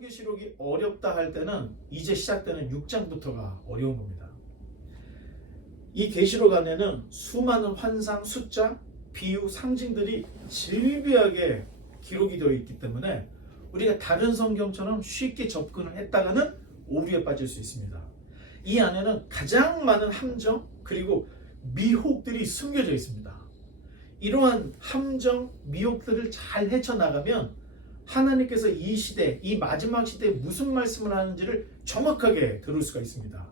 요한계시록이 어렵다 할 때는 이제 시작되는 6장부터가 어려운 겁니다. 이 계시록 안에는 수많은 환상, 숫자, 비유, 상징들이 질비하게 기록이 되어 있기 때문에 우리가 다른 성경처럼 쉽게 접근을 했다가는 오류에 빠질 수 있습니다. 이 안에는 가장 많은 함정 그리고 미혹들이 숨겨져 있습니다. 이러한 함정, 미혹들을 잘 헤쳐나가면 하나님께서 이 시대, 이 마지막 시대에 무슨 말씀을 하는지를 정확하게 들을 수가 있습니다.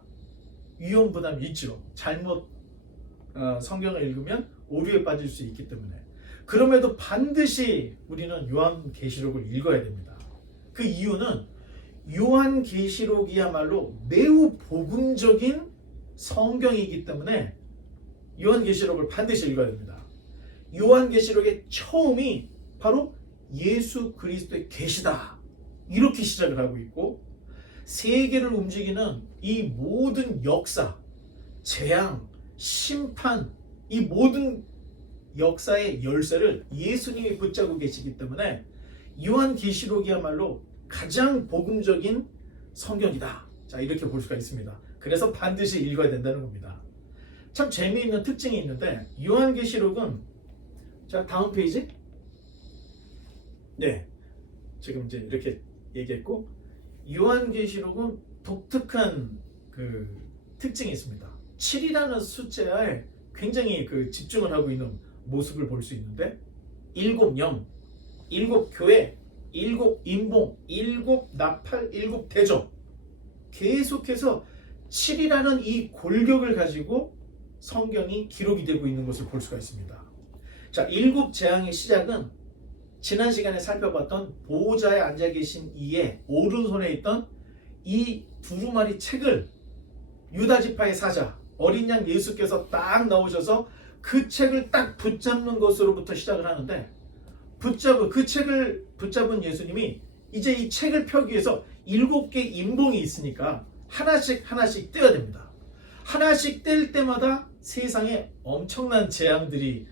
위험 부담이 있죠. 잘못 성경을 읽으면 오류에 빠질 수 있기 때문에. 그럼에도 반드시 우리는 요한계시록을 읽어야 됩니다. 그 이유는 요한계시록이야말로 매우 복음적인 성경이기 때문에 요한계시록을 반드시 읽어야 됩니다. 요한계시록의 처음이 바로 예수 그리스도의 계시다, 이렇게 시작을 하고 있고, 세계를 움직이는 이 모든 역사, 재앙, 심판, 이 모든 역사의 열쇠를 예수님이 붙잡고 계시기 때문에 요한계시록이야말로 가장 복음적인 성경이다. 자, 이렇게 볼 수가 있습니다. 그래서 반드시 읽어야 된다는 겁니다. 참 재미있는 특징이 있는데, 요한계시록은, 자, 다음 페이지. 네, 지금 이제 이렇게 얘기했고, 요한계시록은 독특한 그 특징이 있습니다. 7이라는 숫자에 굉장히 집중을 하고 있는 모습을 볼 수 있는데, 7영, 7교회, 7인봉, 7나팔, 7대접, 계속해서 7이라는 이 골격을 가지고 성경이 기록이 되고 있는 것을 볼 수가 있습니다. 자, 7재앙의 시작은 지난 시간에 살펴봤던 보호자에 앉아 계신 이의 오른손에 있던 이 두루마리 책을 유다 지파의 사자 어린 양 예수께서 딱 나오셔서 그 책을 딱 붙잡는 것으로부터 시작을 하는데, 그 책을 붙잡은 예수님이 이제 이 책을 펴기 위해서 7개 인봉이 있으니까 하나씩 떼야 됩니다. 하나씩 뗄 때마다 세상에 엄청난 재앙들이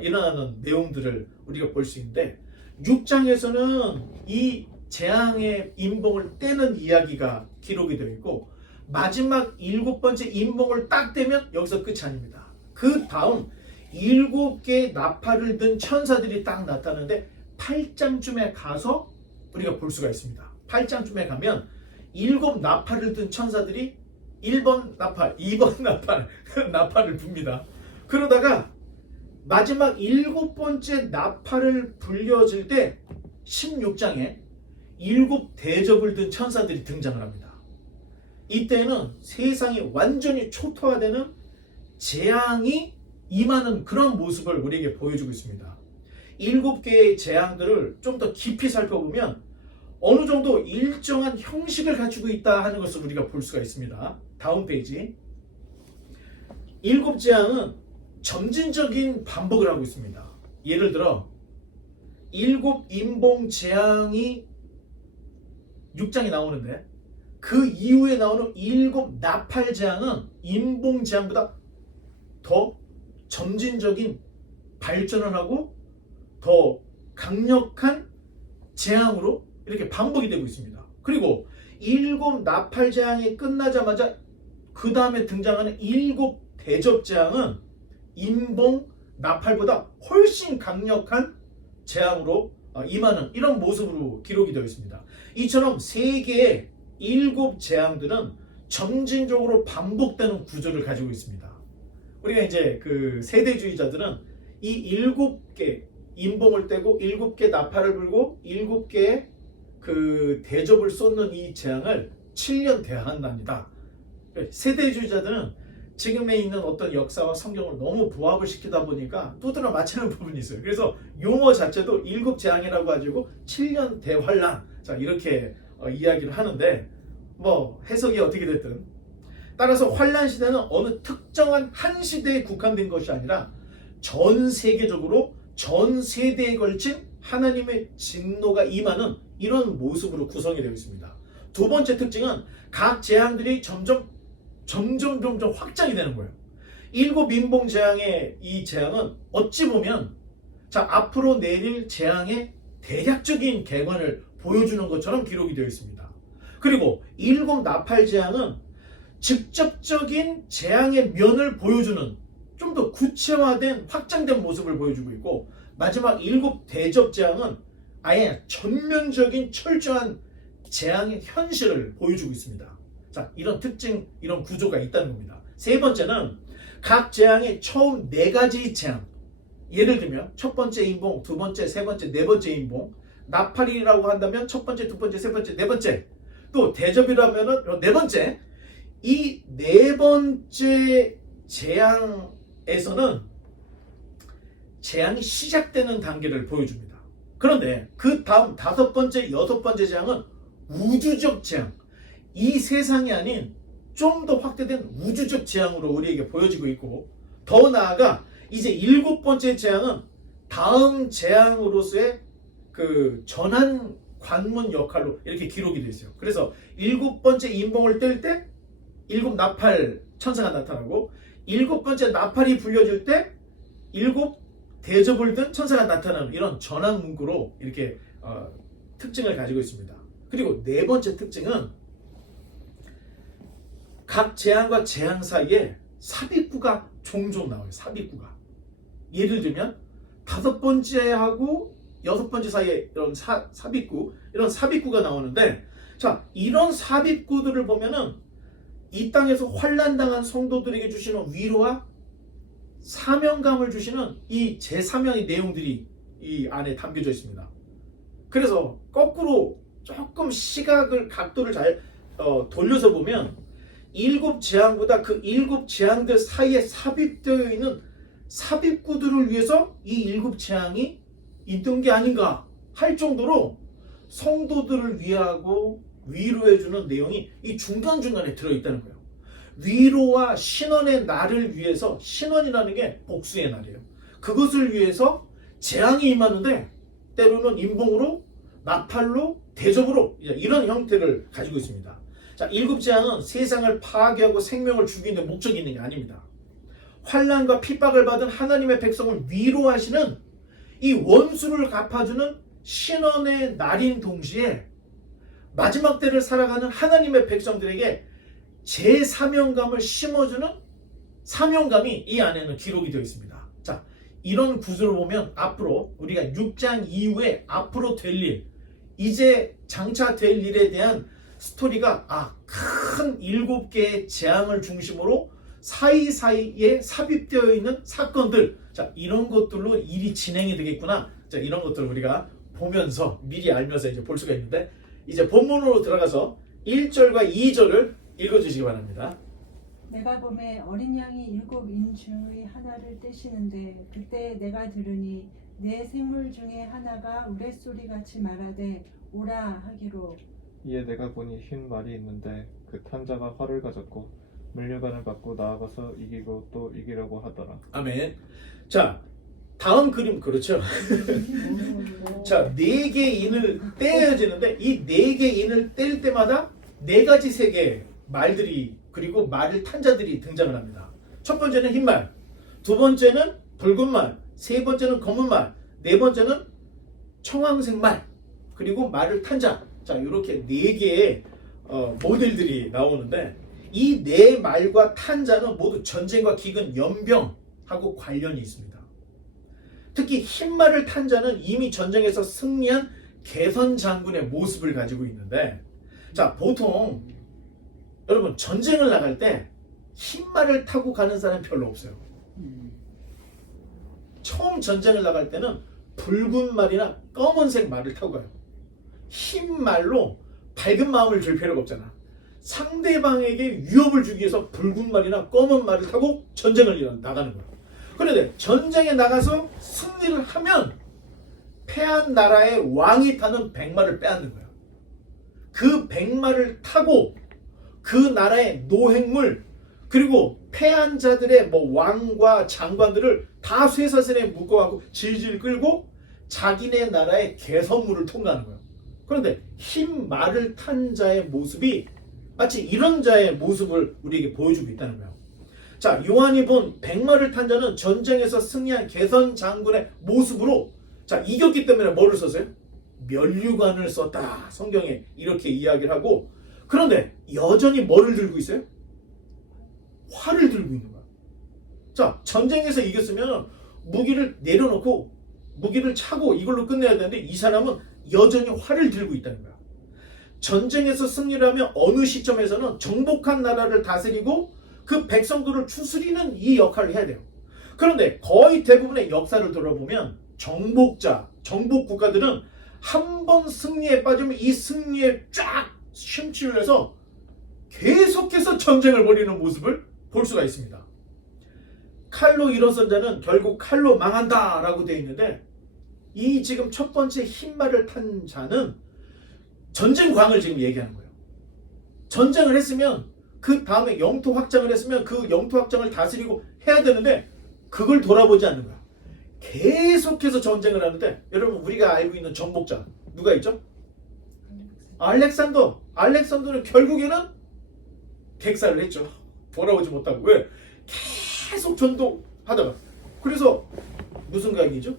일어나는 내용들을 우리가 볼 수 있는데, 6장에서는 이 재앙의 인봉을 떼는 이야기가 기록이 되어 있고, 마지막 7번째 인봉을 딱 떼면 여기서 끝이 아닙니다. 그 다음 7개의 나팔을 든 천사들이 딱 나타나는데 8장쯤에 가서 우리가 볼 수가 있습니다. 8장쯤에 가면 7 나팔을 든 천사들이 1번 나팔, 2번 나팔을 붑니다. 그러다가 마지막 7번째 나팔을 불려질 때 16장에 7대접을 든 천사들이 등장을 합니다. 이때는 세상이 완전히 초토화되는 재앙이 임하는 그런 모습을 우리에게 보여주고 있습니다. 7개의 재앙들을 좀 더 깊이 살펴보면 어느 정도 일정한 형식을 갖추고 있다 하는 것을 우리가 볼 수가 있습니다. 다음 페이지. 7재앙은 점진적인 반복을 하고 있습니다. 예를 들어 7인봉 재앙이 6장에 나오는데, 그 이후에 나오는 7 나팔 재앙은 인봉 재앙보다 더 점진적인 발전을 하고 더 강력한 재앙으로 이렇게 반복이 되고 있습니다. 그리고 7 나팔 재앙이 끝나자마자 그 다음에 등장하는 7 대접 재앙은 인봉 나팔보다 훨씬 강력한 재앙으로 임하는 이런 모습으로 기록이 되어 있습니다. 이처럼 세계의 7재앙들은 점진적으로 반복되는 구조를 가지고 있습니다. 우리가 이제 그 세대주의자들은 이 7개 인봉을 떼고 7개 나팔을 불고 7개의 그 대접을 쏟는 이 재앙을 7년 대한답니다. 세대주의자들은 지금에 있는 어떤 역사와 성경을 너무 부합을 시키다 보니까 두드러 맞추는 부분이 있어요. 그래서 용어 자체도 7재앙이라고 가지고 7년 대환란, 자, 이렇게 이야기를 하는데, 뭐 해석이 어떻게 됐든 따라서 환란 시대는 어느 특정한 한 시대에 국한된 것이 아니라 전 세계적으로 전 세대에 걸친 하나님의 진노가 임하는 이런 모습으로 구성이 되어 있습니다. 두 번째 특징은 각 재앙들이 점점 확장이 되는 거예요. 7 인봉 재앙의 이 재앙은 어찌 보면 자, 앞으로 내릴 재앙의 대략적인 개관을 보여주는 것처럼 기록이 되어 있습니다. 그리고 일곱 나팔 재앙은 직접적인 재앙의 면을 보여주는 좀 더 구체화된 확장된 모습을 보여주고 있고, 마지막 일곱 대접 재앙은 아예 전면적인 철저한 재앙의 현실을 보여주고 있습니다. 자, 이런 특징, 이런 구조가 있다는 겁니다. 세 번째는 각 재앙의 처음 네 가지 재앙. 예를 들면 첫 번째 인봉, 두 번째, 세 번째, 네 번째 인봉. 나팔이라고 한다면 첫 번째, 두 번째, 세 번째, 네 번째. 또 대접이라면은 네 번째. 이 네 번째 재앙에서는 재앙이 시작되는 단계를 보여줍니다. 그런데 그 다음 다섯 번째, 여섯 번째 재앙은 우주적 재앙. 이 세상이 아닌 좀 더 확대된 우주적 재앙으로 우리에게 보여지고 있고, 더 나아가 이제 일곱 번째 재앙은 다음 재앙으로서의 그 전환 관문 역할로 이렇게 기록이 되어 있어요. 그래서 일곱 번째 인봉을 뗄 때 일곱 나팔 천사가 나타나고, 일곱 번째 나팔이 불려질 때 일곱 대접을 든 천사가 나타나는 이런 전환 문구로 이렇게 특징을 가지고 있습니다. 그리고 네 번째 특징은 각 재앙과 재앙 사이에 삽입구가 종종 나와요. 삽입구가. 예를 들면 다섯 번째하고 여섯 번째 사이에 이런 삽입구, 이런 삽입구가 나오는데, 자, 이런 삽입구들을 보면은 이 땅에서 환난당한 성도들에게 주시는 위로와 사명감을 주시는 이 제3명의 내용들이 이 안에 담겨져 있습니다. 그래서 거꾸로 조금 시각을, 각도를 잘 돌려서 보면 일곱 재앙보다 그 일곱 재앙들 사이에 삽입되어 있는 삽입구들을 위해서 이 일곱 재앙이 있던 게 아닌가 할 정도로 성도들을 위하고 위로해주는 내용이 이 중간중간에 들어있다는 거예요. 위로와 신원의 날을 위해서, 신원이라는 게 복수의 날이에요. 그것을 위해서 재앙이 임하는데 때로는 인봉으로, 나팔로, 대접으로 이런 형태를 가지고 있습니다. 자, 일곱 재앙은 세상을 파괴하고 생명을 죽이는 목적이 있는 게 아닙니다. 환난과 핍박을 받은 하나님의 백성을 위로하시는 이 원수를 갚아주는 신원의 날인 동시에 마지막 때를 살아가는 하나님의 백성들에게 제 사명감을 심어주는 사명감이 이 안에는 기록이 되어 있습니다. 자, 이런 구조를 보면 앞으로 우리가 6장 이후에 앞으로 될 일, 이제 장차 될 일에 대한 스토리가 큰 7개의 재앙을 중심으로 사이사이에 삽입되어 있는 사건들, 자, 이런 것들로 일이 진행이 되겠구나. 자, 이런 것들을 우리가 보면서 미리 알면서 이제 볼 수가 있는데, 이제 본문으로 들어가서 1절과 2절을 읽어주시기 바랍니다. 내가 봄에 어린 양이 7인 중의 하나를 떼시는데, 그때 내가 들으니 내 생물 중에 하나가 우레소리같이 말하되 오라 하기로. 이에 내가 보니 흰 말이 있는데 그 탄자가 활을 가졌고 물려관을 받고 나아가서 이기고 또 이기려고 하더라. 아멘. 자, 다음 그림 그렇죠? 자, 4개 인을 떼어지는데 이 4개 인을 뗄 때마다 4가지 색의 말들이, 그리고 말을 탄 자들이 등장을 합니다. 첫 번째는 흰 말, 두 번째는 붉은 말, 세 번째는 검은 말, 네 번째는 청황색 말, 그리고 말을 탄 자. 자, 이렇게 4개의 모델들이 나오는데, 이 4말과 탄자는 모두 전쟁과 기근, 연병하고 관련이 있습니다. 특히 흰 말을 탄 자는 이미 전쟁에서 승리한 개선 장군의 모습을 가지고 있는데, 자, 보통 여러분 전쟁을 나갈 때 흰 말을 타고 가는 사람이 별로 없어요. 처음 전쟁을 나갈 때는 붉은 말이나 검은색 말을 타고 가요. 흰 말로 밝은 마음을 줄 필요가 없잖아. 상대방에게 위협을 주기 위해서 붉은 말이나 검은 말을 타고 전쟁을 나가는 거야. 그런데 전쟁에 나가서 승리를 하면 패한 나라의 왕이 타는 백마를 빼앗는 거야. 그 백마를 타고 그 나라의 노획물, 그리고 패한 자들의 왕과 장관들을 다 쇠사슬에 묶어가고 질질 끌고 자기네 나라의 개선물을 통과하는 거예요. 그런데 흰 말을 탄 자의 모습이 마치 이런 자의 모습을 우리에게 보여주고 있다는 거예요. 자, 요한이 본 백마를 탄 자는 전쟁에서 승리한 개선 장군의 모습으로, 자, 이겼기 때문에 뭐를 썼어요? 면류관을 썼다. 성경에 이렇게 이야기를 하고, 그런데 여전히 뭐를 들고 있어요? 활을 들고 있는 거야. 자, 전쟁에서 이겼으면 무기를 내려놓고 무기를 차고 이걸로 끝내야 되는데 이 사람은 여전히 활을 들고 있다는 거야. 전쟁에서 승리를 하면 어느 시점에서는 정복한 나라를 다스리고 그 백성들을 추스리는 이 역할을 해야 돼요. 그런데 거의 대부분의 역사를 돌아보면 정복자, 정복 국가들은 한 번 승리에 빠지면 이 승리에 쫙 심취를 해서 계속해서 전쟁을 벌이는 모습을 볼 수가 있습니다. 칼로 일어선 자는 결국 칼로 망한다 라고 되어 있는데, 이 지금 첫 번째 흰말을 탄 자는 전쟁광을 지금 얘기하는 거예요. 전쟁을 했으면 그 다음에 영토 확장을 했으면 그 영토 확장을 다스리고 해야 되는데 그걸 돌아보지 않는 거야. 계속해서 전쟁을 하는데, 여러분 우리가 알고 있는 정복자 누가 있죠? 알렉산더. 알렉산더는 결국에는 객사를 했죠. 돌아오지 못하고. 왜? 계속 전도하다가. 그래서 무슨 강이죠?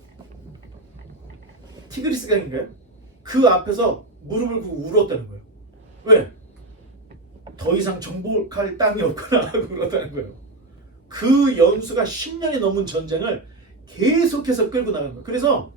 티그리스 강인가요? 그 앞에서 무릎을 꿇고 울었다는 거예요. 왜? 더 이상 정복할 땅이 없구나 하고 그러다는 거예요. 그 연수가 10년이 넘은 전쟁을 계속해서 끌고 나간 거예요. 그래서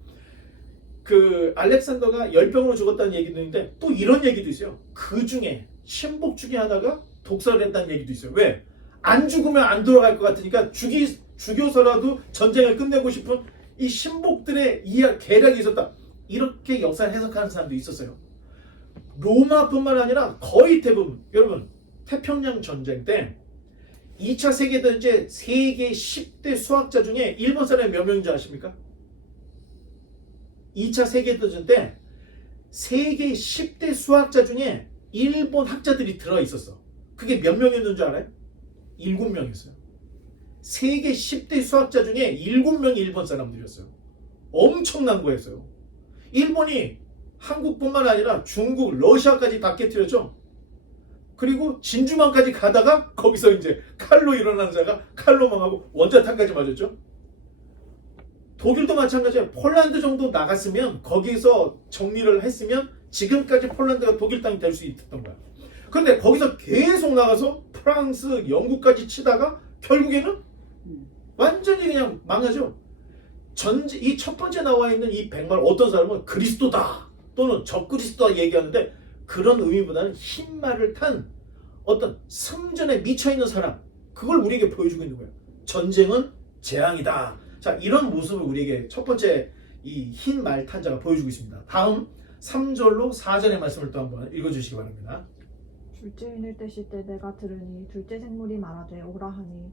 그 알렉산더가 열병으로 죽었다는 얘기도 있는데 또 이런 얘기도 있어요. 그 중에 신복 중에 하나가 독살을 했다는 얘기도 있어요. 왜? 안 죽으면 안 돌아갈 것 같으니까 죽여서라도 전쟁을 끝내고 싶은 이 신복들의 계략이 있었다. 이렇게 역사를 해석하는 사람도 있었어요. 로마뿐만 아니라 거의 대부분, 여러분 태평양 전쟁 때 2차 세계대전 세계 10대 수학자 중에 일본 사람이 몇 명인지 아십니까? 2차 세계대전 때 세계 10대 수학자 중에 일본 학자들이 들어있었어. 그게 몇 명이었는 줄 알아요? 7명이었어요. 세계 10대 수학자 중에 7명이 일본 사람들이었어요. 엄청난 거였어요. 일본이 한국뿐만 아니라 중국, 러시아까지 다 깨트렸죠. 그리고 진주만까지 가다가 거기서 이제 칼로 일어나는 자가 칼로 망하고 원자탄까지 맞았죠. 독일도 마찬가지예요. 폴란드 정도 나갔으면, 거기서 정리를 했으면 지금까지 폴란드가 독일 땅이 될 수 있었던 거야. 근데 거기서 계속 나가서 프랑스, 영국까지 치다가 결국에는 완전히 그냥 망하죠. 이 첫 번째 나와 있는 이 백말, 어떤 사람은 그리스도다 또는 적그리스도다 얘기하는데, 그런 의미보다는 흰 말을 탄 어떤 승전에 미쳐있는 사람, 그걸 우리에게 보여주고 있는 거예요. 전쟁은 재앙이다. 자, 이런 모습을 우리에게 첫 번째 이 흰 말 탄 자가 보여주고 있습니다. 다음 3절로 4절의 말씀을 또 한번 읽어주시기 바랍니다. 둘째인을 떼실 때 내가 들으니 둘째 생물이 말하되 오라 하니,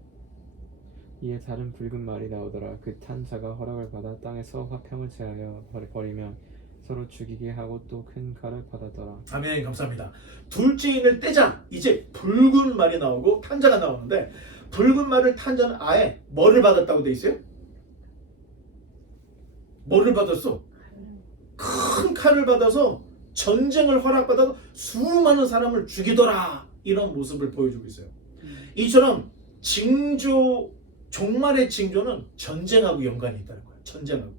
이에 다른 붉은 말이 나오더라. 그 탄 자가 허락을 받아 땅에서 화평을 제하여 버리며 서로 죽이게 하고 또 큰 칼을 받았더라. 아멘. 감사합니다. 둘째인을 떼자. 이제 붉은 말이 나오고 탄자가 나오는데, 붉은 말을 탄 자는 아예 뭐를 받았다고 돼 있어요? 뭐를 받았어? 큰 칼을 받아서 전쟁을 허락받아서 수많은 사람을 죽이더라. 이런 모습을 보여주고 있어요. 이처럼 종말의 징조는 전쟁하고 연관이 있다는 거예요. 전쟁하고.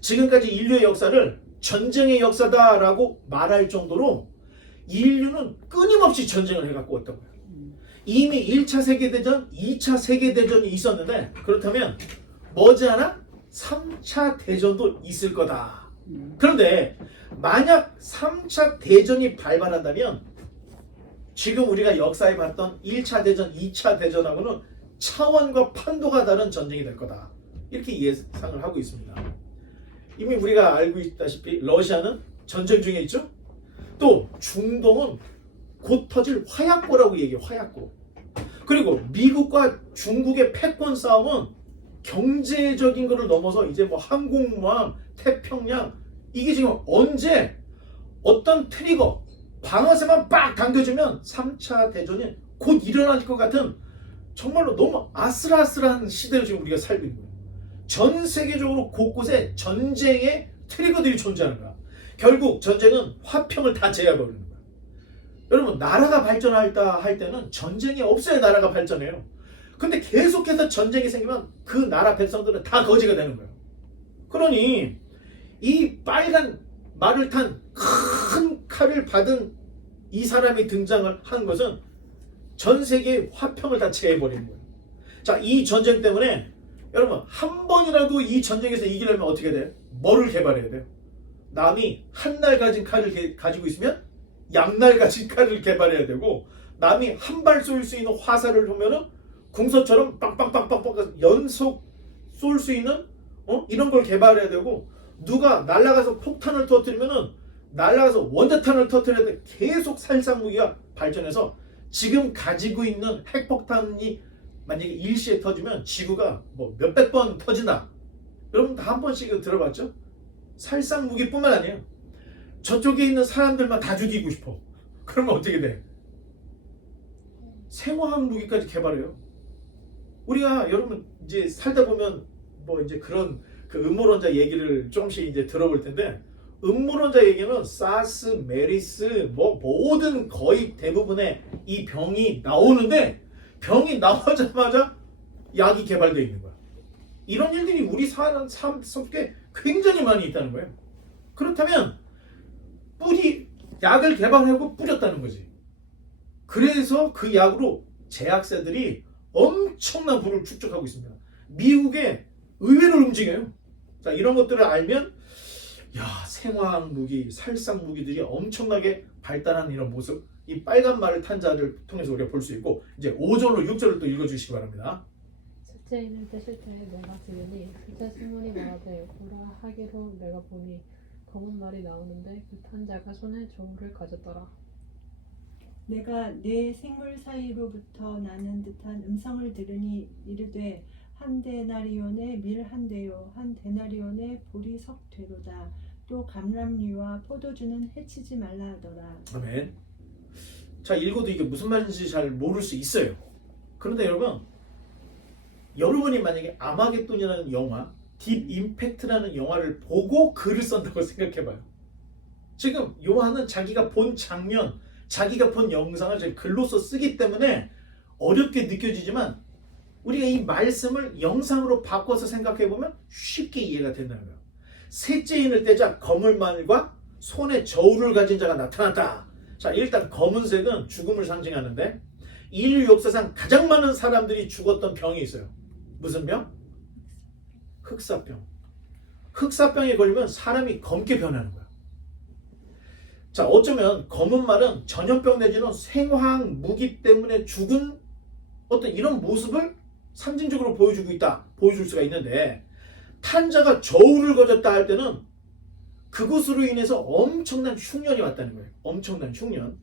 지금까지 인류의 역사를 전쟁의 역사다라고 말할 정도로 인류는 끊임없이 전쟁을 해갖고 왔던 거예요. 이미 1차 세계대전, 2차 세계대전이 있었는데, 그렇다면 머지않아 3차 대전도 있을 거다. 그런데 만약 3차 대전이 발발한다면 지금 우리가 역사에 봤던 1차 대전, 2차 대전하고는 차원과 판도가 다른 전쟁이 될 거다. 이렇게 예상을 하고 있습니다. 이미 우리가 알고 있다시피 러시아는 전쟁 중에 있죠. 또 중동은 곧 터질 화약고라고 얘기해요. 화약고. 그리고 미국과 중국의 패권 싸움은 경제적인 것을 넘어서 이제 뭐 항공모함, 태평양, 이게 지금 언제 어떤 트리거, 방아쇠만 빡 당겨주면 3차 대전이 곧 일어날 것 같은 정말로 너무 아슬아슬한 시대를 지금 우리가 살고 있는 거예요. 전 세계적으로 곳곳에 전쟁의 트리거들이 존재하는 거야. 결국 전쟁은 화평을 다 제압해버리는 거야. 여러분, 나라가 발전할다 할 때는 전쟁이 없어야 나라가 발전해요. 근데 계속해서 전쟁이 생기면 그 나라 백성들은 다 거지가 되는 거예요. 그러니 이 빨간 말을 탄 큰 칼을 받은 이 사람이 등장을 한 것은 전 세계의 화평을 다 제해버리는 거예요. 자, 이 전쟁 때문에 여러분 한 번이라도 이 전쟁에서 이기려면 어떻게 돼요? 뭐를 개발해야 돼요? 남이 한 날 가진 칼을 가지고 있으면 양날 가진 칼을 개발해야 되고, 남이 한 발 쏠 수 있는 화살을 보면은 궁서처럼 빵빵빵빵빵 연속 쏠 수 있는 이런 걸 개발해야 되고, 누가 날아가서 폭탄을 터뜨리면은 날아가서 원자탄을 터뜨려야 돼. 계속 살상무기가 발전해서 지금 가지고 있는 핵폭탄이 만약에 일시에 터지면 지구가 뭐 몇백 번 터진다. 여러분 다 한 번씩 들어봤죠? 살상무기뿐만 아니에요. 저쪽에 있는 사람들만 다 죽이고 싶어. 그러면 어떻게 돼? 생화학 무기까지 개발해요. 우리가 여러분 이제 살다 보면 뭐 이제 그런 그 음모론자 얘기를 조금씩 이제 들어볼 텐데, 음모론자 얘기는 사스, 메리스 뭐 모든 거의 대부분의 이 병이 나오는데, 병이 나오자마자 약이 개발되어 있는 거야. 이런 일들이 우리 삶 속에 굉장히 많이 있다는 거예요. 그렇다면 약을 개발하고 뿌렸다는 거지. 그래서 그 약으로 제약사들이 엄청난 부를 축적하고 있습니다. 미국에 의외로 움직여요. 자, 이런 것들을 알면 생화학 무기, 살상 무기들이 엄청나게 발달한 이런 모습, 이 빨간 말을 탄 자를 통해서 우리가 볼 수 있고, 이제 5절로 6절을 또 읽어주시기 바랍니다. 셋째인을 떼실 때에 내가 들으니 둘째 생물이 말하되 오라 하기로 내가 보니 검은 말이 나오는데 그 탄 자가 손에 저울을 가졌더라. 내가 네 생물 사이로부터 나는 듯한 음성을 들으니 이르되 한 데나리온의 밀 한 대요 한 데나리온의 보리 석 되로다. 또 감람류와 포도주는 해치지 말라 하더라. 아멘. 자, 읽어도 이게 무슨 말인지 잘 모를 수 있어요. 그런데 여러분이 만약에 아마겟돈이라는 영화, 딥 임팩트라는 영화를 보고 글을 썼다고 생각해봐요. 지금 요한은 자기가 본 장면, 자기가 본 영상을 지금 글로써 쓰기 때문에 어렵게 느껴지지만, 우리가 이 말씀을 영상으로 바꿔서 생각해보면 쉽게 이해가 된다는 거예요. 셋째인을 떼자 검은 말과 손에 저울을 가진 자가 나타났다. 자, 일단 검은색은 죽음을 상징하는데, 인류 역사상 가장 많은 사람들이 죽었던 병이 있어요. 무슨 병? 흑사병. 흑사병에 걸리면 사람이 검게 변하는 거야. 자, 어쩌면 검은 말은 전염병 내지는 생화학 무기 때문에 죽은 어떤 이런 모습을 상징적으로 보여줄 수가 있는데, 탄자가 저울을 가졌다 할 때는 그것으로 인해서 엄청난 흉년이 왔다는 거예요. 엄청난 흉년.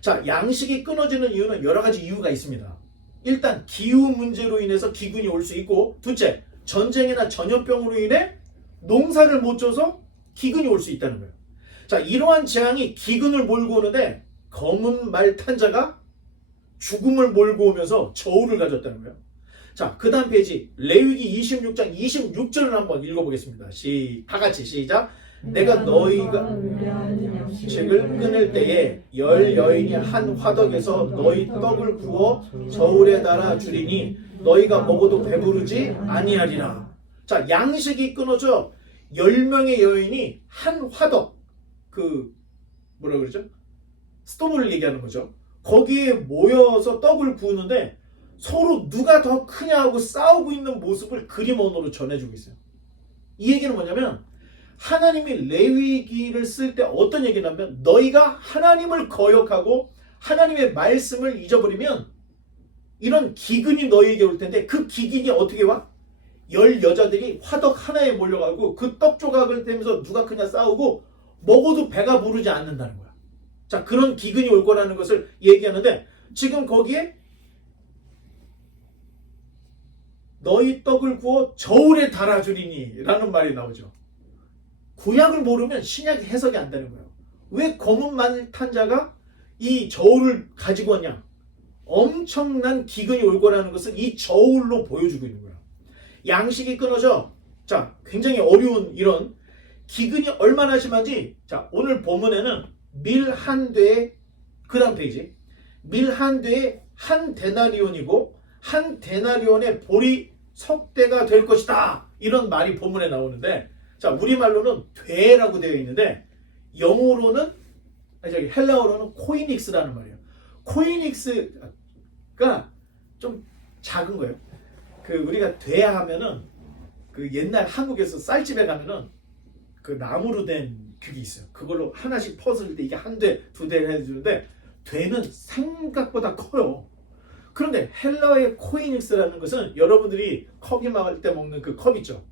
자, 양식이 끊어지는 이유는 여러 가지 이유가 있습니다. 일단 기후 문제로 인해서 기근이 올 수 있고, 둘째, 전쟁이나 전염병으로 인해 농사를 못 져서 기근이 올 수 있다는 거예요. 자, 이러한 재앙이 기근을 몰고 오는데 검은 말 탄자가 죽음을 몰고 오면서 저울을 가졌다는 거예요. 자, 그 다음 페이지 레위기 26장 26절을 한번 읽어보겠습니다. 다 같이 시작. 내가 너희가 음식을 끊을 때에 열 여인이 한 화덕에서 너희 떡을 구워 저울에 달아 주리니 너희가 먹어도 배부르지 아니하리라. 자, 양식이 끊어져 10명의 여인이 한 화덕, 뭐라 그러죠? 스토브를 얘기하는 거죠. 거기에 모여서 떡을 구우는데 서로 누가 더 크냐 하고 싸우고 있는 모습을 그림 언어로 전해주고 있어요. 이 얘기는 뭐냐면, 하나님이 레위기를 쓸 때 어떤 얘기를 하면, 너희가 하나님을 거역하고 하나님의 말씀을 잊어버리면 이런 기근이 너희에게 올 텐데, 그 기근이 어떻게 와? 10 여자들이 화덕 하나에 몰려가고 그 떡 조각을 떼면서 누가 크냐 싸우고 먹어도 배가 부르지 않는다는 거야. 자, 그런 기근이 올 거라는 것을 얘기하는데, 지금 거기에 너희 떡을 구워 저울에 달아주리니 라는 말이 나오죠. 구약을 모르면 신약이 해석이 안 되는 거예요. 왜 검은 말 탄 자가 이 저울을 가지고 왔냐? 엄청난 기근이 올 거라는 것을 이 저울로 보여주고 있는 거예요. 양식이 끊어져. 자, 굉장히 어려운 이런 기근이 얼마나 심한지, 자, 오늘 본문에는 밀 한 대에, 그 다음 페이지, 밀 한 대에 한 데나리온이고 한 데나리온의 보리 석대가 될 것이다, 이런 말이 본문에 나오는데, 자, 우리말로는 되라고 되어 있는데 영어로는 헬라어로는 코이닉스라는 말이에요. 코이닉스가 좀 작은 거예요. 그 우리가 대하면은 그 옛날 한국에서 쌀집에 가면은 그 나무로 된 그게 있어요. 그걸로 하나씩 퍼을 때 이게 한 대, 두 대를 해주는데 되는 생각보다 커요. 그런데 헬라어의 코이닉스라는 것은 여러분들이 커피 마실 때 먹는 그 컵 있죠.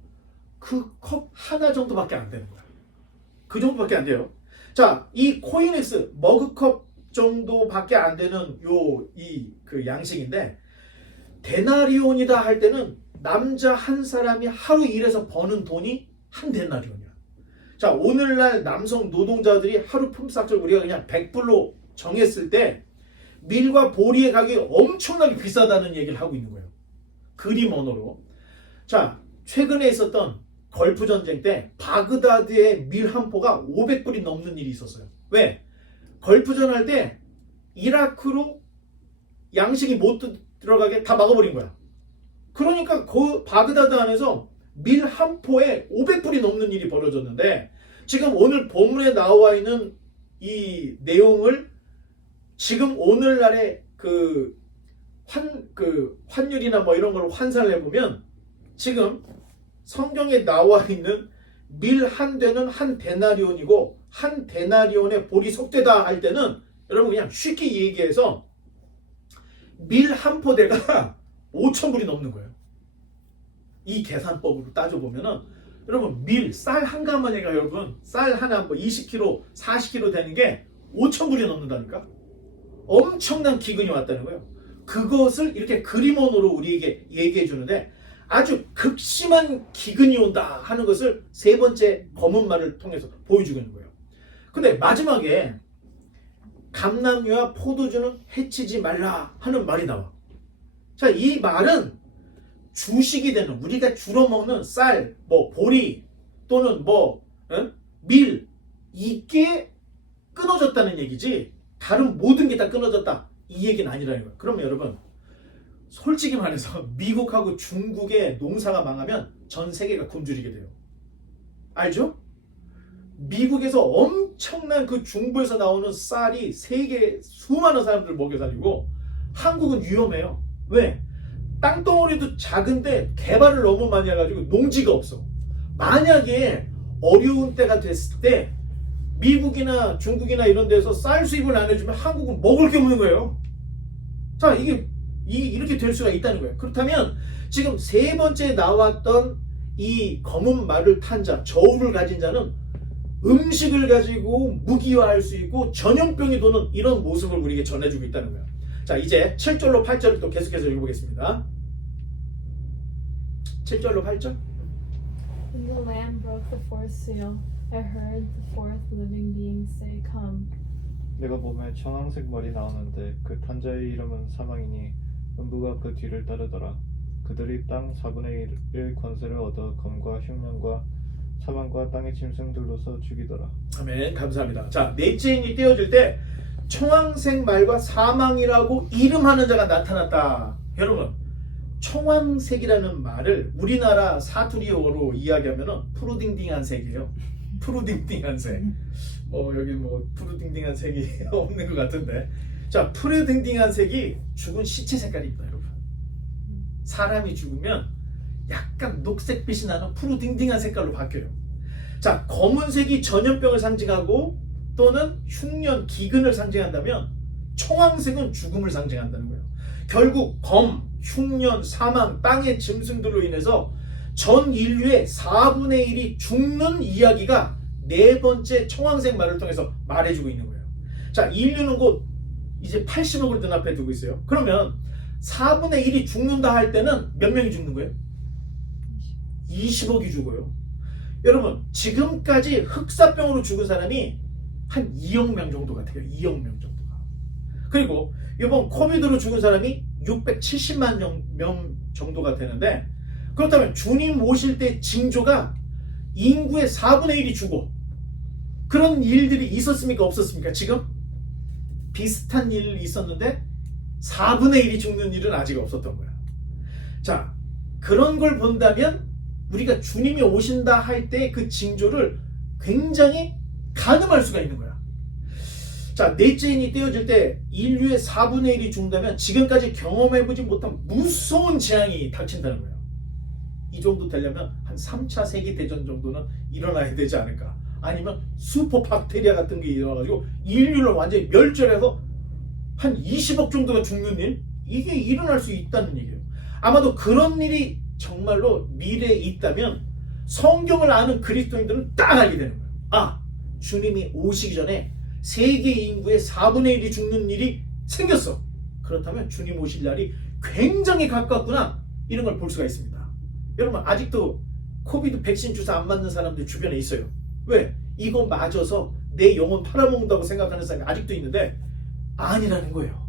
그 컵 하나 정도밖에 안 되는 거야. 그 정도밖에 안 돼요. 자, 이 코이닉스 머그컵 정도밖에 안 되는 그 양식인데 데나리온이다 할 때는 남자 한 사람이 하루 일해서 버는 돈이 한 데나리온이야. 자, 오늘날 남성 노동자들이 하루 품삯을 우리가 그냥 100불로 정했을 때 밀과 보리의 가격이 엄청나게 비싸다는 얘기를 하고 있는 거예요. 그림 언어로. 자, 최근에 있었던 걸프 전쟁 때 바그다드의 밀 한 포가 500불이 넘는 일이 있었어요. 왜? 걸프전 할 때 이라크로 양식이 못 들어가게 다 막아버린 거야. 그러니까 그 바그다드 안에서 밀 한 포에 500불이 넘는 일이 벌어졌는데 지금 오늘 본문에 나와 있는 이 내용을 지금 오늘날의 환율이나 뭐 이런 걸 환산을 해보면 지금 성경에 나와 있는 밀 한 대는 한 데나리온이고 한 데나리온의 볼이 속되다 할 때는 여러분 그냥 쉽게 얘기해서 밀 한 포대가 5,000불이 넘는 거예요. 이 계산법으로 따져보면은 여러분 쌀 한 가마니가 여러분 쌀 하나 뭐 20kg, 40kg 되는 게 5,000불이 넘는다니까? 엄청난 기근이 왔다는 거예요. 그것을 이렇게 그림원으로 우리에게 얘기해 주는데 아주 극심한 기근이 온다 하는 것을 세 번째 검은 말을 통해서 보여주고 있는 거예요. 근데 마지막에 감람류와 포도주는 해치지 말라 하는 말이 나와. 자, 이 말은 주식이 되는 우리가 주로 먹는 쌀, 뭐 보리 또는 밀 이게 끊어졌다는 얘기지 다른 모든 게 다 끊어졌다 이 얘기는 아니라는 거예요. 그러면 여러분 솔직히 말해서 미국하고 중국의 농사가 망하면 전 세계가 굶주리게 돼요. 알죠? 미국에서 엄청난 그 중부에서 나오는 쌀이 세계 수많은 사람들을 먹여 살리고 한국은 위험해요. 왜? 땅덩어리도 작은데 개발을 너무 많이 해가지고 농지가 없어. 만약에 어려운 때가 됐을 때 미국이나 중국이나 이런 데서 쌀 수입을 안 해주면 한국은 먹을 게 없는 거예요. 자, 이렇게 될 수가 있다는 거예요. 그렇다면 지금 세 번째 나왔던 이 검은 말을 탄 자, 저울을 가진 자는 음식을 가지고 무기화할 수 있고 전염병이 도는 이런 모습을 우리에게 전해주고 있다는 거예요. 자, 이제 7절로 8절을 또 계속해서 읽어보겠습니다. 7절로 8절. When the Lamb broke the fourth seal, I heard the fourth living being say, Come. 내가 보면 청황색 말이 나오는데 그 탄자의 이름은 사망이니 음부가 그 뒤를 따르더라. 그들이 땅 4분의 1 권세를 얻어 검과 흉년과 사망과 땅의 짐승들로서 죽이더라. 아멘. 감사합니다. 자, 넷째 인이 떼어질 때 청황색 말과 사망이라고 이름하는 자가 나타났다. 여러분, 청황색이라는 말을 우리나라 사투리어로 이야기하면은 푸르딩딩한 색이에요. 푸르딩딩한 색. 여기 푸르딩딩한 색이 없는 것 같은데. 자, 푸르딩딩한 색이 죽은 시체 색깔입니다, 여러분. 사람이 죽으면 약간 녹색빛이 나는 푸르딩딩한 색깔로 바뀌어요. 자, 검은색이 전염병을 상징하고 또는 흉년, 기근을 상징한다면 청황색은 죽음을 상징한다는 거예요. 결국 검, 흉년, 사망, 땅의 짐승들로 인해서 전 인류의 4분의 1이 죽는 이야기가 네 번째 청황색 말을 통해서 말해주고 있는 거예요. 자, 인류는 곧 이제 80억을 눈앞에 두고 있어요. 그러면 4분의 1이 죽는다 할 때는 몇 명이 죽는 거예요? 20억이 죽어요. 여러분, 지금까지 흑사병으로 죽은 사람이 한 2억 명 정도가 돼요. 2억 명 정도가. 그리고 이번 코비드로 죽은 사람이 670만 명 정도가 되는데, 그렇다면 주님 오실 때 징조가 인구의 4분의 1이 죽어. 그런 일들이 있었습니까? 없었습니까? 지금? 비슷한 일이 있었는데 4분의 1이 죽는 일은 아직 없었던 거야. 자, 그런 걸 본다면 우리가 주님이 오신다 할 때 그 징조를 굉장히 가늠할 수가 있는 거야. 자, 넷째 인이 떼어질 때 인류의 4분의 1이 죽는다면 지금까지 경험해보지 못한 무서운 재앙이 닥친다는 거예요. 이 정도 되려면 한 3차 세계대전 정도는 일어나야 되지 않을까. 아니면 슈퍼 박테리아 같은 게 일어나가지고 인류를 완전히 멸절해서 한 20억 정도가 죽는 일? 이게 일어날 수 있다는 얘기예요. 아마도 그런 일이 정말로 미래에 있다면 성경을 아는 그리스도인들은 딱 알게 되는 거예요. 아, 주님이 오시기 전에 세계 인구의 4분의 1이 죽는 일이 생겼어. 그렇다면 주님 오실 날이 굉장히 가깝구나. 이런 걸 볼 수가 있습니다. 여러분, 아직도 코비드 백신 주사 안 맞는 사람들 주변에 있어요. 왜? 이거 맞아서 내 영혼 팔아먹는다고 생각하는 사람이 아직도 있는데 아니라는 거예요.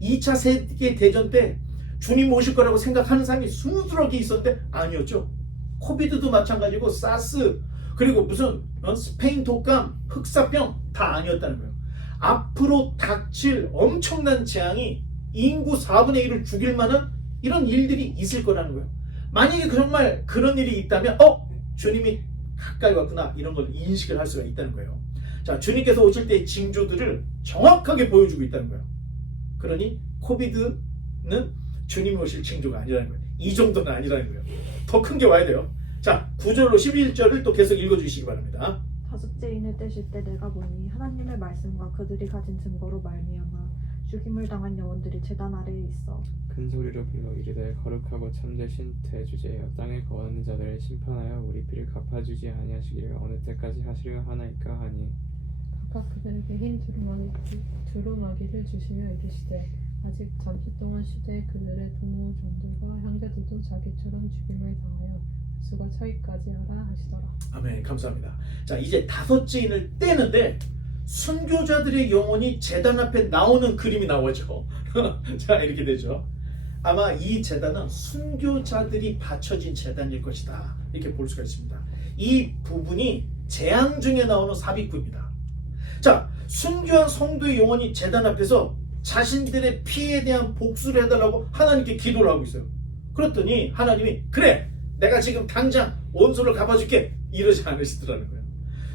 2차 세계대전 때 주님 오실 거라고 생각하는 사람이 수두룩이 있었는데 아니었죠. 코비드도 마찬가지고 사스 그리고 무슨 스페인 독감, 흑사병 다 아니었다는 거예요. 앞으로 닥칠 엄청난 재앙이 인구 4분의 1을 죽일 만한 이런 일들이 있을 거라는 거예요. 만약에 정말 그런 일이 있다면 주님이 가까이 왔구나 이런 걸 인식을 할 수가 있다는 거예요. 자, 주님께서 오실 때의 징조들을 정확하게 보여주고 있다는 거예요. 그러니 코비드는 주님이 오실 징조가 아니라는 거예요. 이 정도는 아니라는 거예요. 더 큰 게 와야 돼요. 자, 9절로 11절을 또 계속 읽어주시기 바랍니다. 다섯째 인을 떼실 때 내가 보니 하나님의 말씀과 그들이 가진 증거로 말미암아 죽임을 당한 영혼들이 제단 아래에 있어 큰 소리로 불러 이르되 거룩하고 참되신 대주제여 땅에 거하는 자들을 심판하여 우리 피를 갚아주지 아니하시기를 어느 때까지 하시려 하나이까 하니 각각 그들에게 흰 두루마기를 주시며 이르시되 아직 잠시 동안 쉬되 그들의 동무종들과 형제들도 자기처럼 죽임을 당하여 수가 차기까지 하라 하시더라. 아멘. 감사합니다. 자, 이제 다섯째 인을 떼는데 순교자들의 영혼이 제단 앞에 나오는 그림이 나오죠. 자, 이렇게 되죠. 아마 이 제단은 순교자들이 바쳐진 제단일 것이다. 이렇게 볼 수가 있습니다. 이 부분이 재앙 중에 나오는 삽입구입니다. 자, 순교한 성도의 영혼이 제단 앞에서 자신들의 피에 대한 복수를 해달라고 하나님께 기도를 하고 있어요. 그랬더니 하나님이 그래, 내가 지금 당장 원수를 갚아줄게 이러지 않으시더라는 거예요.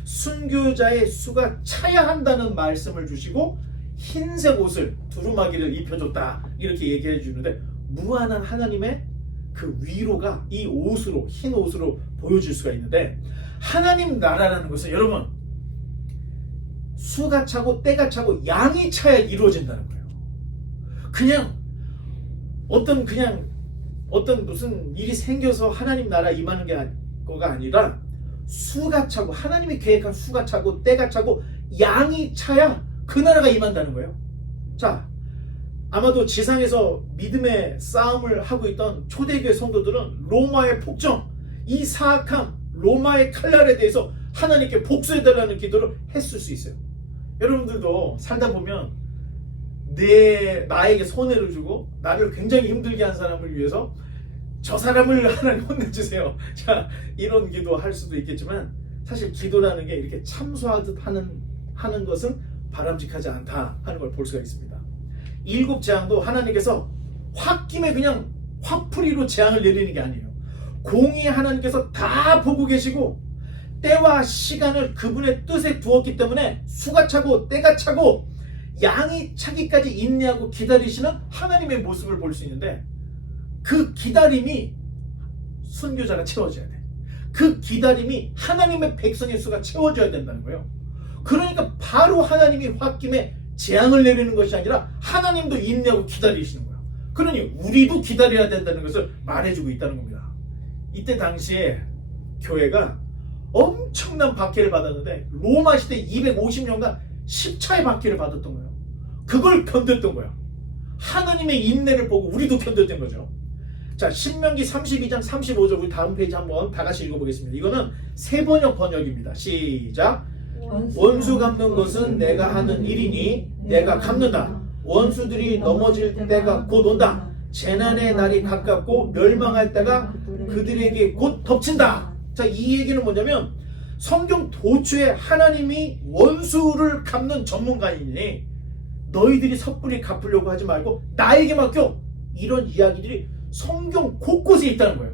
순교자의 수가 차야 한다는 말씀을 주시고 흰색 옷을 두루마기를 입혀줬다 이렇게 얘기해 주는데 무한한 하나님의 그 위로가 이 옷으로 흰 옷으로 보여질 수가 있는데 하나님 나라라는 것은 여러분 수가 차고 때가 차고 양이 차야 이루어진다는 거예요. 그냥 어떤 무슨 일이 생겨서 하나님 나라 임하는 거가 아니라 수가 차고 하나님이 계획한 수가 차고 때가 차고 양이 차야 그 나라가 임한다는 거예요. 자, 아마도 지상에서 믿음의 싸움을 하고 있던 초대교회 성도들은 로마의 폭정, 이 사악함, 로마의 칼날에 대해서 하나님께 복수해달라는 기도를 했을 수 있어요. 여러분들도 살다 보면 나에게 손해를 주고 나를 굉장히 힘들게 한 사람을 위해서 저 사람을 하나님 혼내주세요. 자, 이런 기도 할 수도 있겠지만 사실 기도라는 게 이렇게 참소하듯 하는 것은 바람직하지 않다 하는 걸 볼 수가 있습니다. 7 재앙도 하나님께서 홧김에 그냥 화풀이로 재앙을 내리는 게 아니에요. 공의 하나님께서 다 보고 계시고 때와 시간을 그분의 뜻에 두었기 때문에 수가 차고 때가 차고 양이 차기까지 인내하고 기다리시는 하나님의 모습을 볼 수 있는데 그 기다림이 순교자가 채워져야 돼. 그 기다림이 하나님의 백성의 수가 채워져야 된다는 거예요. 그러니까 바로 하나님이 홧김에 재앙을 내리는 것이 아니라 하나님도 인내하고 기다리시는 거예요. 그러니 우리도 기다려야 된다는 것을 말해주고 있다는 겁니다. 이때 당시에 교회가 엄청난 박해를 받았는데 로마 시대 250년간 10차의 박해를 받았던 거예요. 그걸 견뎠던 거예요. 하나님의 인내를 보고 우리도 견뎠던 거죠. 자, 신명기 32장 35절 우리 다음 페이지 한번 다 같이 읽어보겠습니다. 이거는 세번역 번역입니다. 시작. 원수 갚는 것은 내가 하는 일이니 내가 갚는다. 원수들이 넘어질 때가 곧 온다. 재난의 날이 가깝고 멸망할 때가 그들에게 곧 덮친다. 자, 이 얘기는 뭐냐면 성경 도초에 하나님이 원수를 갚는 전문가이니 너희들이 섣불리 갚으려고 하지 말고 나에게 맡겨. 이런 이야기들이 성경 곳곳에 있다는 거예요.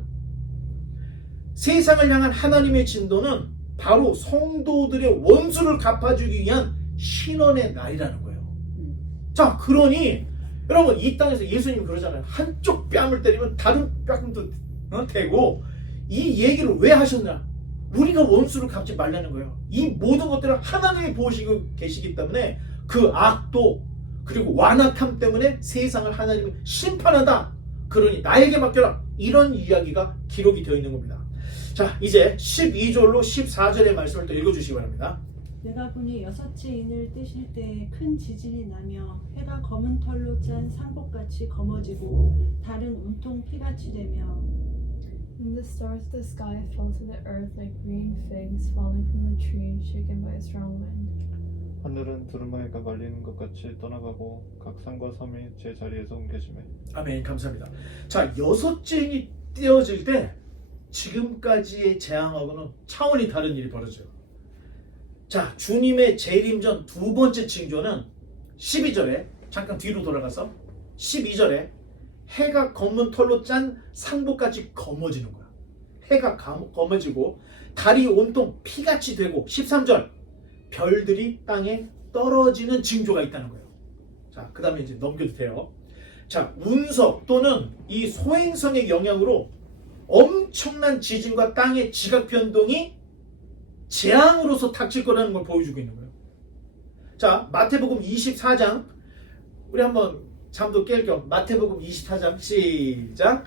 세상을 향한 하나님의 진도는 바로 성도들의 원수를 갚아주기 위한 신원의 날이라는 거예요. 자, 그러니 여러분 이 땅에서 예수님이 그러잖아요. 한쪽 뺨을 때리면 다른 뺨도 되고, 이 얘기를 왜 하셨냐? 우리가 원수를 갚지 말라는 거예요. 이 모든 것들을 하나님이 보시고 계시기 때문에 그 악도 그리고 완악함 때문에 세상을 하나님이 심판한다. 그러니 나에게 맡겨라. 이런 이야기가 기록이 되어 있는 겁니다. 자, 이제 12절로 14절의 말씀을 또 읽어주시기 바랍니다. 내가 보니 여섯째 인을 떼실 때 큰 지진이 나며 해가 검은 털로 짠 상복같이 검어지고 달은 온통 피같이 되며 And the stars of the sky fell to the earth like green figs falling from a tree shaken by a strong wind. 하늘은 두루마기가 말리는 것 같이 떠나가고 각 산과 섬이 제 자리에서 옮겨지매. 아멘. 감사합니다. 자, 여섯째 인이 떼어질 때 지금까지의 재앙하고는 차원이 다른 일이 벌어져요. 자, 주님의 재림 전 두 번째 징조는 12절에 잠깐 뒤로 돌아가서 12절에 해가 검은 털로 짠 상복같이 검어지는 거야. 해가 검어지고 달이 온통 피같이 되고 13절 별들이 땅에 떨어지는 징조가 있다는 거예요. 자, 그 다음에 이제 넘겨도 돼요. 자, 운석 또는 이 소행성의 영향으로 엄청난 지진과 땅의 지각 변동이 재앙으로서 닥칠 거라는 걸 보여주고 있는 거예요. 자, 마태복음 24장 우리 한번 잠도 깰 겸 마태복음 24장 시작.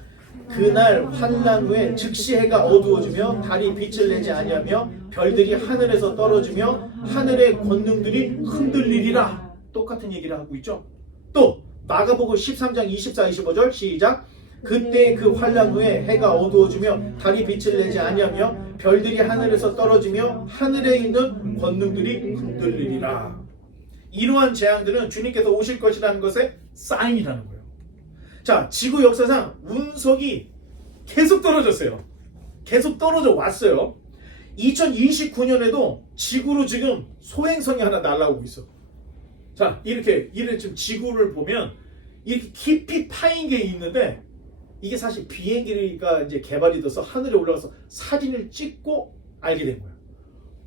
그날 환난 후에 즉시 해가 어두워지며 달이 빛을 내지 아니하며 별들이 하늘에서 떨어지며 하늘의 권능들이 흔들리리라. 똑같은 얘기를 하고 있죠. 또 마가복음 13장 24, 25절 시작. 그때 그 환난 후에 해가 어두워지며 달이 빛을 내지 아니하며 별들이 하늘에서 떨어지며 하늘에 있는 권능들이 흔들리리라. 이러한 재앙들은 주님께서 오실 것이라는 것의 사인이라는 거예요. 자, 지구 역사상 운석이 계속 떨어졌어요. 계속 떨어져 왔어요. 2029년에도 지구로 지금 소행성이 하나 날아오고 있어. 자, 이렇게 지금 지구를 보면 이렇게 깊이 파인 게 있는데, 이게 사실 비행기가 이제 개발이 돼서 하늘에 올라가서 사진을 찍고 알게 된 거야.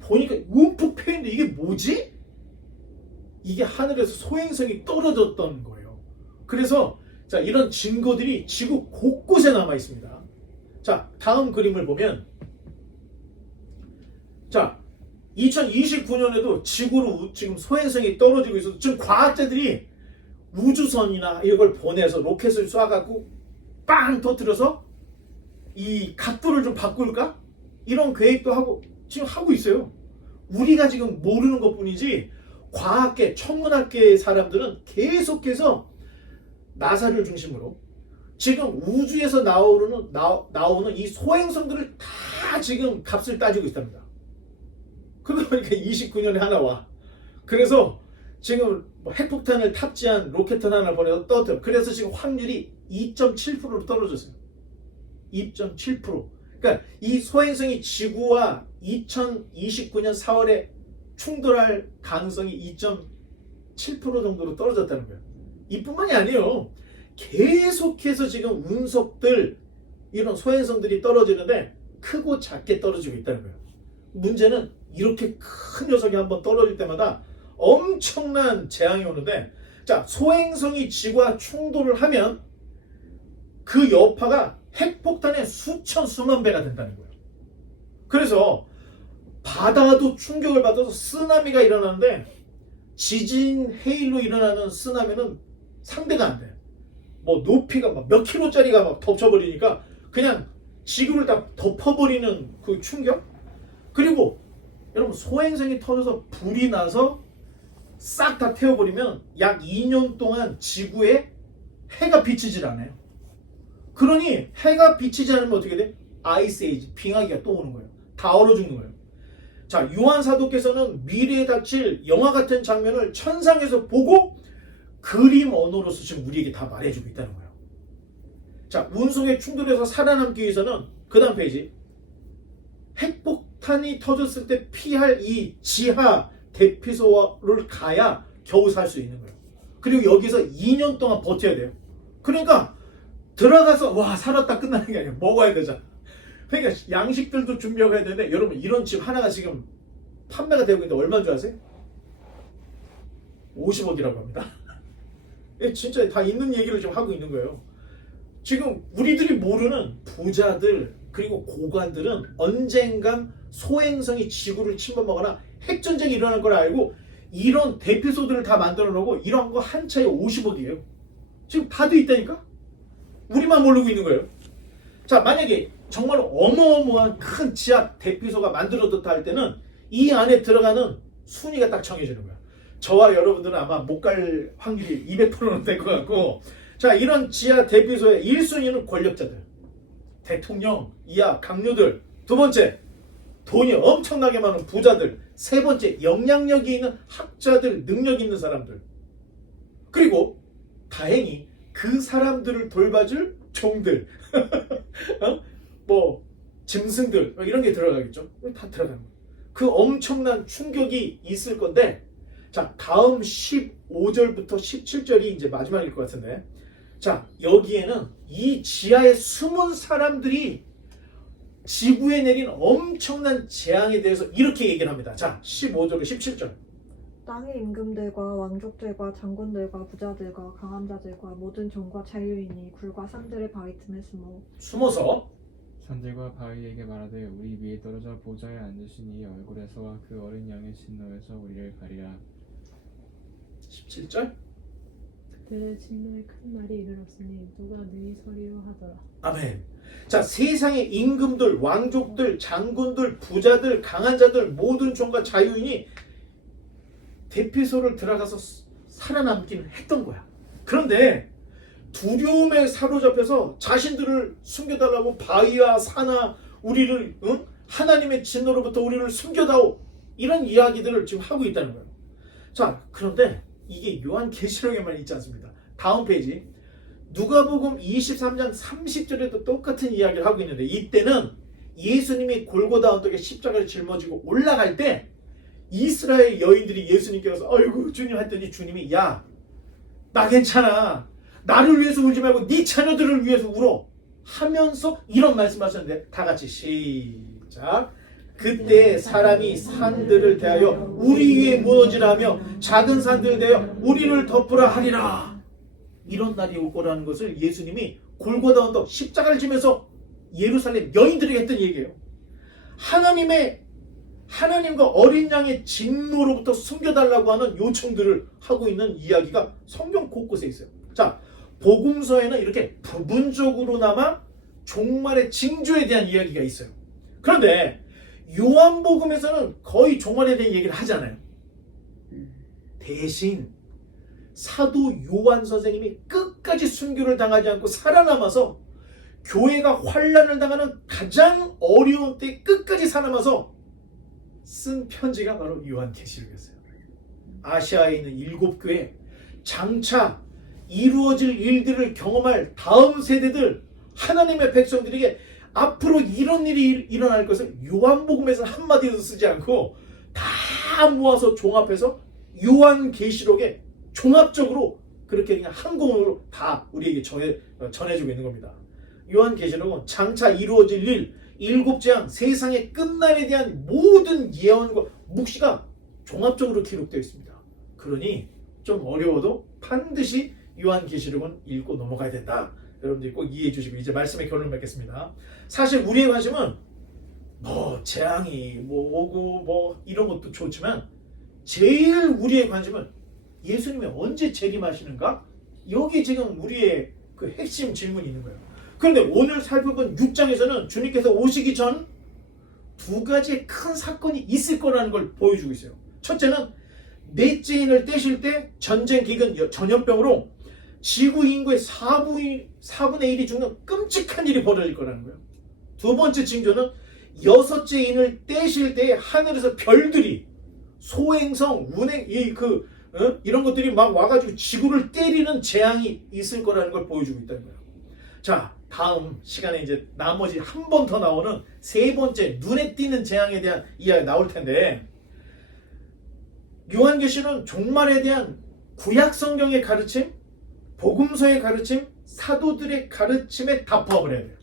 보니까 움푹 패인데 이게 뭐지? 이게 하늘에서 소행성이 떨어졌던 거예요. 그래서 자, 이런 증거들이 지구 곳곳에 남아 있습니다. 자, 다음 그림을 보면, 자, 2029년에도 지구로 지금 소행성이 떨어지고 있어서 지금 과학자들이 우주선이나 이걸 보내서 로켓을 쏴갖고 빵 터뜨려서 이 각도를 좀 바꿀까? 이런 계획도 하고 지금 하고 있어요. 우리가 지금 모르는 것뿐이지 과학계, 천문학계의 사람들은 계속해서 나사를 중심으로 지금 우주에서 나오는 이 소행성들을 다 지금 값을 따지고 있답니다. 그러다 보니까 29년에 하나 와. 그래서 지금 핵폭탄을 탑재한 로켓 하나 보내서 떠들어. 그래서 지금 확률이 2.7%로 떨어졌어요. 2.7%. 그러니까 이 소행성이 지구와 2029년 4월에 충돌할 가능성이 2.7% 정도로 떨어졌다는 거예요. 이뿐만이 아니에요. 계속해서 지금 운석들, 이런 소행성들이 떨어지는데 크고 작게 떨어지고 있다는 거예요. 문제는 이렇게 큰 녀석이 한번 떨어질 때마다 엄청난 재앙이 오는데, 자, 소행성이 지구와 충돌을 하면 그 여파가 핵폭탄의 수천 수만 배가 된다는 거예요. 그래서 바다도 충격을 받아서 쓰나미가 일어나는데, 지진 해일로 일어나는 쓰나미는 상대가 안 돼. 뭐 높이가 막 몇 킬로짜리가 막 덮쳐버리니까 그냥 지구를 다 덮어버리는 그 충격. 그리고 여러분, 소행성이 터져서 불이 나서 싹 다 태워버리면 약 2년 동안 지구에 해가 비치질 않아요. 그러니 해가 비치지 않으면 어떻게 돼? 아이스 에이지, 빙하기가 또 오는 거예요. 다 얼어 죽는 거예요. 자, 요한 사도께서는 미래에 닥칠 영화 같은 장면을 천상에서 보고 그림 언어로서 지금 우리에게 다 말해주고 있다는 거예요. 자, 운석의 충돌에서 살아남기 위해서는 그 다음 페이지, 핵폭탄이 터졌을 때 피할 이 지하 대피소를 가야 겨우 살 수 있는 거예요. 그리고 여기서 2년 동안 버텨야 돼요. 그러니까 들어가서 와 살았다 끝나는 게 아니라 먹어야 되잖아. 그러니까 양식들도 준비하고 해야 되는데 여러분 이런 집 하나가 지금 판매가 되고 있는데 얼마인 줄 아세요? 50억이라고 합니다. 진짜 다 있는 얘기를 지금 하고 있는 거예요. 지금 우리들이 모르는 부자들 그리고 고관들은 언젠간 소행성이 지구를 침범하거나 핵전쟁이 일어날 걸 알고 이런 대피소들을 다 만들어 놓고 이런 거 한 차에 50억이에요. 지금 다 돼 있다니까? 우리만 모르고 있는 거예요. 자, 만약에 정말 어마어마한 큰 지하 대피소가 만들어졌다 할 때는 이 안에 들어가는 순위가 딱 정해지는 거야. 저와 여러분들은 아마 못 갈 확률이 200%는 될 것 같고, 자, 이런 지하 대피소의 1순위는 권력자들, 대통령 이하 강요들, 두 번째 돈이 엄청나게 많은 부자들, 세 번째 영향력이 있는 학자들, 능력 있는 사람들, 그리고 다행히 그 사람들을 돌봐줄 종들, 뭐 짐승들 이런 게 들어가겠죠. 다 들어가는 거예요. 그 엄청난 충격이 있을 건데, 자, 다음 15절부터 17절이 이제 마지막일 것 같은데, 자, 여기에는 이 지하에 숨은 사람들이 지구에 내린 엄청난 재앙에 대해서 이렇게 얘기를 합니다. 자, 15절로 17절. 땅의 임금들과 왕족들과 장군들과 부자들과 강한 자들과 모든 종과 자유인이 굴과 산들의 바위 틈에 숨어서 산들과 바위에게 말하되 우리 위에 떨어져 보좌에 앉으신 이 얼굴에서와 그 어린 양의 진노에서 우리를 가리라. 17절. 그들의 진노의 큰 날이 이르렀으니 누가 능히 서리요 하더라. 아멘. 자, 세상의 임금들, 왕족들, 장군들, 부자들, 강한 자들, 모든 종과 자유인이 대피소를 들어가서 살아남기는 했던 거야. 그런데 두려움에 사로잡혀서 자신들을 숨겨달라고 바위와 산아 우리를 하나님의 진노로부터 우리를 숨겨다오 이런 이야기들을 지금 하고 있다는 거예요. 자, 그런데 이게 요한계시록에만 있지 않습니다. 다음 페이지 누가복음 23장 30절에도 똑같은 이야기를 하고 있는데, 이때는 예수님이 골고다 언덕에 십자가를 짊어지고 올라갈 때 이스라엘 여인들이 예수님께 와서 아이고 주님 했더니 주님이 야, 나 괜찮아, 나를 위해서 울지 말고 네 자녀들을 위해서 울어 하면서 이런 말씀하셨는데, 다 같이 시작. 그때 사람이 산들을 대하여 우리 위에 무너지라 하며 작은 산들을 대하여 우리를 덮으라 하리라. 이런 날이 올 거라는 것을 예수님이 골고다 언덕 십자가를 지면서 예루살렘 여인들에게 했던 얘기예요. 하나님과 어린 양의 진노로부터 숨겨달라고 하는 요청들을 하고 있는 이야기가 성경 곳곳에 있어요. 자, 복음서에는 이렇게 부분적으로나마 종말의 징조에 대한 이야기가 있어요. 그런데 요한복음에서는 거의 종말에 대한 얘기를 하잖아요. 대신 사도 요한 선생님이 끝까지 순교를 당하지 않고 살아남아서 교회가 환난을 당하는 가장 어려운 때 끝까지 살아남아서 쓴 편지가 바로 요한계시록이었어요. 아시아에 있는 7교회, 장차 이루어질 일들을 경험할 다음 세대들, 하나님의 백성들에게 앞으로 이런 일이 일어날 것을 요한복음에서 한마디도 쓰지 않고 다 모아서 종합해서 요한계시록에 종합적으로 그렇게 그냥 한 공으로 다 우리에게 전해주고 있는 겁니다. 요한계시록은 장차 이루어질 일, 7재앙, 세상의 끝날에 대한 모든 예언과 묵시가 종합적으로 기록되어 있습니다. 그러니 좀 어려워도 반드시 요한계시록은 읽고 넘어가야 된다. 여러분들이 꼭 이해해 주시고 이제 말씀의 결론을 맺겠습니다. 사실 우리의 관심은 재앙이 오고 이런 것도 좋지만 제일 우리의 관심은 예수님이 언제 재림하시는가? 여기 지금 우리의 그 핵심 질문이 있는 거예요. 그런데 오늘 살펴본 6장에서는 주님께서 오시기 전 2가지의 큰 사건이 있을 거라는 걸 보여주고 있어요. 첫째는 넷째 인을 떼실 때 전쟁, 기근, 전염병으로 지구 인구의 4분의 1이 죽는 끔찍한 일이 벌어질 거라는 거예요. 두 번째 징조는 6째 인을 떼실 때 하늘에서 별들이 소행성, 운행, 이런 것들이 막 와가지고 지구를 때리는 재앙이 있을 거라는 걸 보여주고 있다는 거예요. 자, 다음 시간에 이제 나머지 한 번 더 나오는 세 번째 눈에 띄는 재앙에 대한 이야기가 나올 텐데, 요한계시록은 종말에 대한 구약 성경의 가르침, 복음서의 가르침, 사도들의 가르침에 다 포함을 해야 돼요.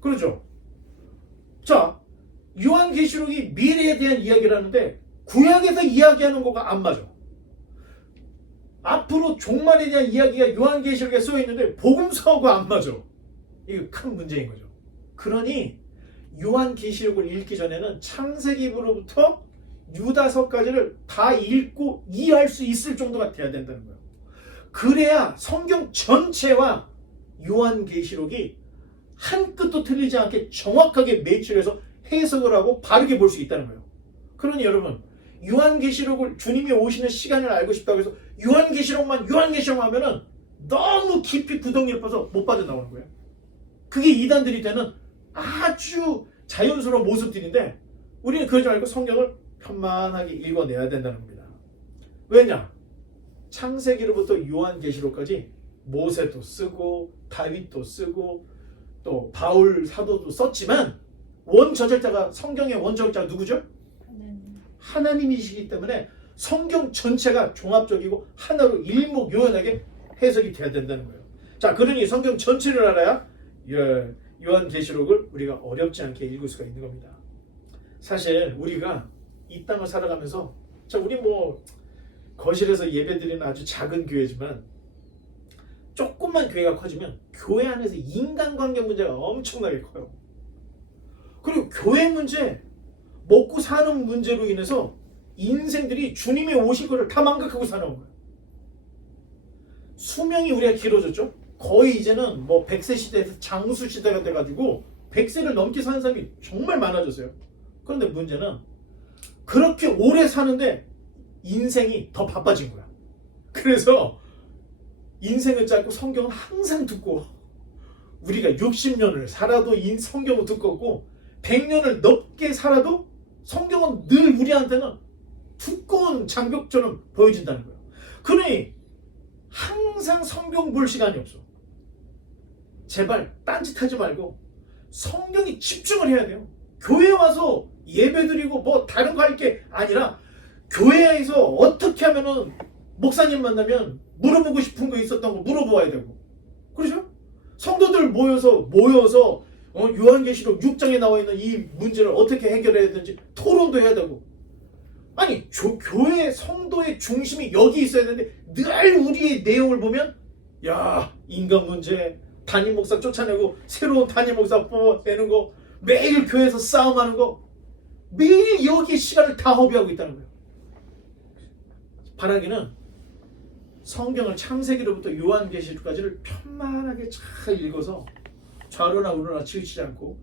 그렇죠? 자, 요한계시록이 미래에 대한 이야기를 하는데 구약에서 이야기하는 거가 안 맞아. 앞으로 종말에 대한 이야기가 요한계시록에 써 있는데 복음서하고 안 맞아. 이거 큰 문제인 거죠. 그러니 요한계시록을 읽기 전에는 창세기부로부터 유다서까지를 다 읽고 이해할 수 있을 정도가 돼야 된다는 거예요. 그래야 성경 전체와 요한계시록이 한 끗도 틀리지 않게 정확하게 매치해서 해석을 하고 바르게 볼 수 있다는 거예요. 그러니 여러분, 요한계시록을 주님이 오시는 시간을 알고 싶다고 해서 요한계시록만 하면은 너무 깊이 구덩이를 파서 못 빠져나오는 거예요. 그게 이단들이 되는 아주 자연스러운 모습들인데 우리는 그러지 말고 성경을 편만하게 읽어내야 된다는 겁니다. 왜냐? 창세기로부터 요한계시록까지 모세도 쓰고 다윗도 쓰고 또 바울 사도도 썼지만 원저작자가 성경의 원저작자가 누구죠? 하나님이시기 때문에 성경 전체가 종합적이고 하나로 일목요연하게 해석이 돼야 된다는 거예요. 자, 그러니 성경 전체를 알아야 요한계시록을 우리가 어렵지 않게 읽을 수가 있는 겁니다. 사실 우리가 이 땅을 살아가면서 자, 우리 뭐 거실에서 예배드리는 아주 작은 교회지만 조금만 교회가 커지면 교회 안에서 인간관계 문제가 엄청나게 커요. 그리고 교회 문제, 먹고 사는 문제로 인해서 인생들이 주님의 오실 거를 다 망각하고 살아온 거예요. 수명이 우리가 길어졌죠. 거의 이제는 뭐 100세 시대에서 장수 시대가 돼가지고 100세를 넘게 사는 사람이 정말 많아졌어요. 그런데 문제는 그렇게 오래 사는데 인생이 더 바빠진 거야. 그래서 인생은 짧고 성경은 항상 두꺼워. 우리가 60년을 살아도 성경은 두껍고 100년을 넘게 살아도 성경은 늘 우리한테는 두꺼운 장벽처럼 보여진다는 거예요. 그러니 항상 성경 볼 시간이 없어. 제발 딴짓하지 말고 성경에 집중을 해야 돼요. 교회 와서 예배드리고 뭐 다른 거 할 게 아니라 교회에서 어떻게 하면은 목사님 만나면 물어보고 싶은 거 있었던 거 물어보아야 되고, 그렇죠? 성도들 모여서 요한계시록 6장에 나와 있는 이 문제를 어떻게 해결해야 되는지 토론도 해야 되고, 아니 교회 성도의 중심이 여기 있어야 되는데 늘 우리의 내용을 보면 야, 인간 문제, 담임 목사 쫓아내고 새로운 담임 목사 뽑아내는 거, 매일 교회에서 싸움하는 거, 매일 여기에 시간을 다 허비하고 있다는 거예요. 바라기는 성경을 창세기로부터 요한계시록까지를 편만하게 잘 읽어서 좌로나 우로나 치우치지 않고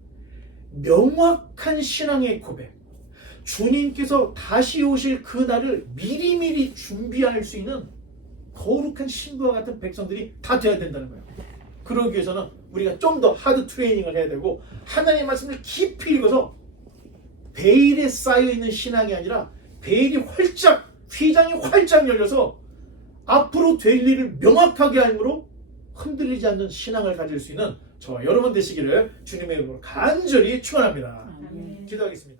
명확한 신앙의 고백, 주님께서 다시 오실 그 날을 미리미리 준비할 수 있는 거룩한 신부와 같은 백성들이 다 돼야 된다는 거예요. 그러기 위해서는 우리가 좀 더 하드 트레이닝을 해야 되고 하나님의 말씀을 깊이 읽어서 베일에 쌓여있는 신앙이 아니라 베일이 휘장이 활짝 열려서 앞으로 될 일을 명확하게 알므로 흔들리지 않는 신앙을 가질 수 있는 저와 여러분 되시기를 주님의 이름으로 간절히 축원합니다. 아멘. 기도하겠습니다.